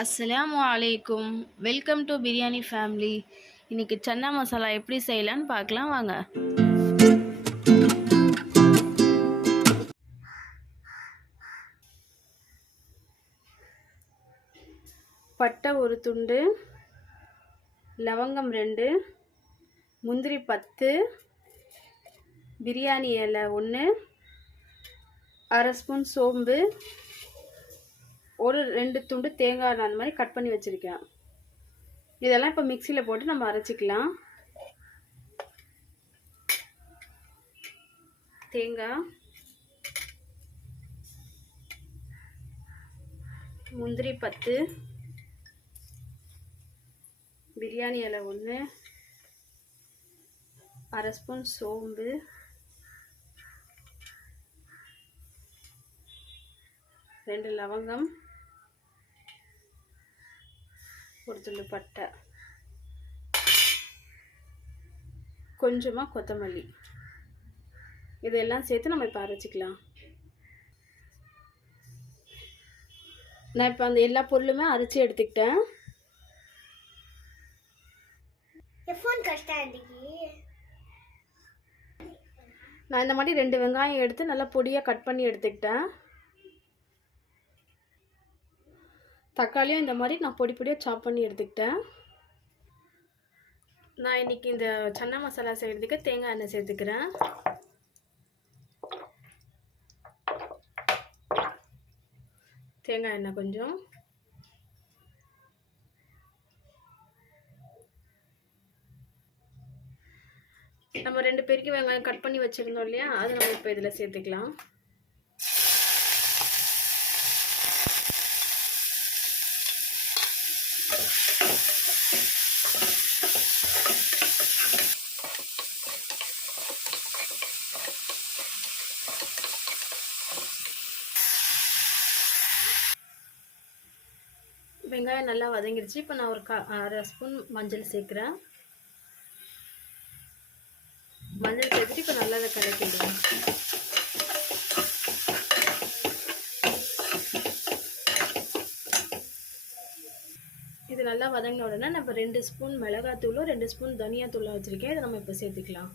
அஸ்ஸலாமு அலைக்கும். Welcome to biryani family. இன்றைக்கி சன்னா மசாலா எப்படி செய்யலான்னு பார்க்கலாம் வாங்க. பட்டை ஒரு துண்டு, லவங்கம் 2, முந்திரி 10, பிரியாணி இலை 1, அரை ஸ்பூன் சோம்பு, ஒரு 2 துண்டு தேங்காய் நான் அந்த மாதிரி கட் பண்ணி வச்சுருக்கேன். இதெல்லாம் இப்போ மிக்சியில் போட்டு நம்ம அரைச்சிக்கலாம். தேங்காய், முந்திரி 10, பிரியாணி இலை 1, அரை ஸ்பூன் சோம்பு, 2 லவங்கம், ஒரு துண்டு பட்டை, கொஞ்சமாக கொத்தமல்லி, இதெல்லாம் சேர்த்து நம்ம இப்போ அரைச்சிக்கலாம். நான் இப்போ அந்த எல்லா பொருளுமே அரைச்சி எடுத்துக்கிட்டேன். நான் இந்த மாதிரி 2 வெங்காயம் எடுத்து நல்லா பொடியாக கட் பண்ணி எடுத்துக்கிட்டேன். தக்காளியும் இந்த மாதிரி நான் பொடி பொடியாக சாப் பண்ணி எடுத்துக்கிட்டேன். நான் இன்றைக்கி இந்த சன்னா மசாலா செய்கிறதுக்கு தேங்காய் எண்ணெய் சேர்த்துக்கிறேன். தேங்காய் எண்ணெய் கொஞ்சம், நம்ம 2 பெருக்கி வெங்காயம் கட் பண்ணி வச்சுருந்தோம் இல்லையா, அது நம்ம இப்போ இதில் சேர்த்துக்கலாம். வெங்காயம் நல்லா வதங்கிடுச்சு. இப்போ நான் ஒரு அரை ஸ்பூன் மஞ்சள் சேர்க்குறேன். மஞ்சள் சேர்த்துட்டு இப்போ நல்லா அதை கலக்கிடுவேன். இது நல்லா வதங்கின உடனே நம்ம 2 ஸ்பூன் மிளகாத்தூளும் 2 ஸ்பூன் தனியாத்தூளும் வச்சுருக்கேன். இதை நம்ம இப்போ சேர்த்துக்கலாம்.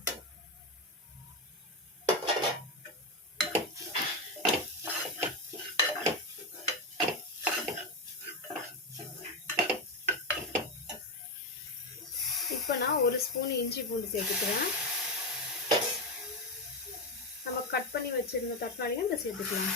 இப்போ நான் 1 ஸ்பூன் இஞ்சி பூண்டு சேர்த்துக்கிறேன். நம்ம கட் பண்ணி வச்சிருந்த தக்காளியும் இதை சேர்த்துக்கலாம்.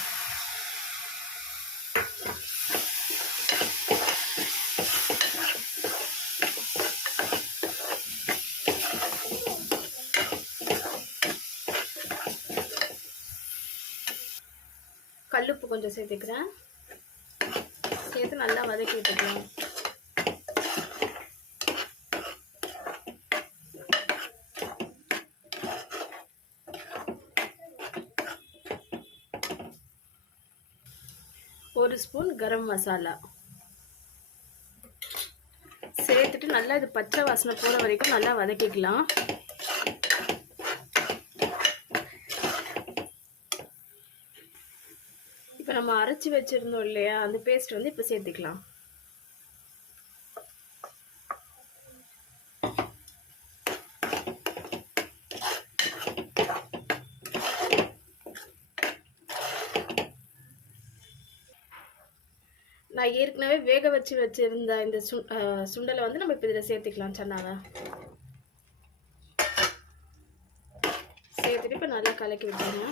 கல்லுப்பு கொஞ்சம் சேர்த்துக்கிறேன். சேர்த்து நல்லா வதக்கி விட்டுக்கலாம். ஒரு ஸ்பூன் கரம் மசாலா சேர்த்துட்டு நல்லா இது பச்சை வாசனை போகிற வரைக்கும் நல்லா வதக்கிக்கலாம். இப்போ நம்ம அரைச்சி வச்சுருந்தோம் இல்லையா, அந்த பேஸ்ட் வந்து இப்போ சேர்த்துக்கலாம். நான் ஏற்கனவே வேக வச்சிருந்த இந்த சுண்டலை வந்து நம்ம இப்போ இதில் சேர்த்துக்கலாம். சன்னாவை சேர்த்துட்டு இப்போ நல்லா கலக்கி விட்டுருங்க.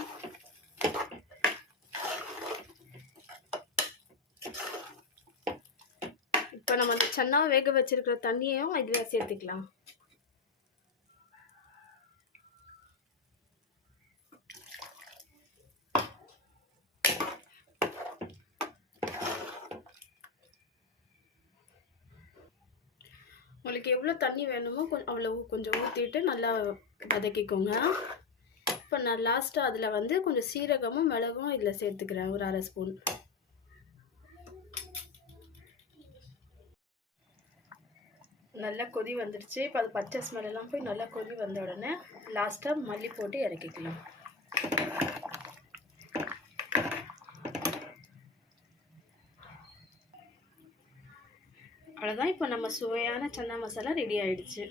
இப்போ நம்ம அந்த சன்னாவை வேக வச்சிருக்கிற தண்ணியையும் இதில் சேர்த்துக்கலாம். உங்களுக்கு எவ்வளோ தண்ணி வேணுமோ அவ்வளோ கொஞ்சம் ஊற்றிட்டு நல்லா வதக்கிக்கோங்க. இப்போ நான் லாஸ்ட்டாக அதில் வந்து கொஞ்சம் சீரகமும் மிளகும் இதில் சேர்த்துக்கிறேன், ஒரு அரை ஸ்பூன். நல்லா கொதி வந்துடுச்சு. இப்போ அது பச்சை ஸ்மெல்லாம் போய் நல்லா கொதி வந்த உடனே லாஸ்ட்டாக மல்லி போட்டு இறக்கிக்கலாம். அவ்வளோதான். இப்போ நம்ம சுவையான சன்னா மசாலா ரெடி ஆயிடுச்சு.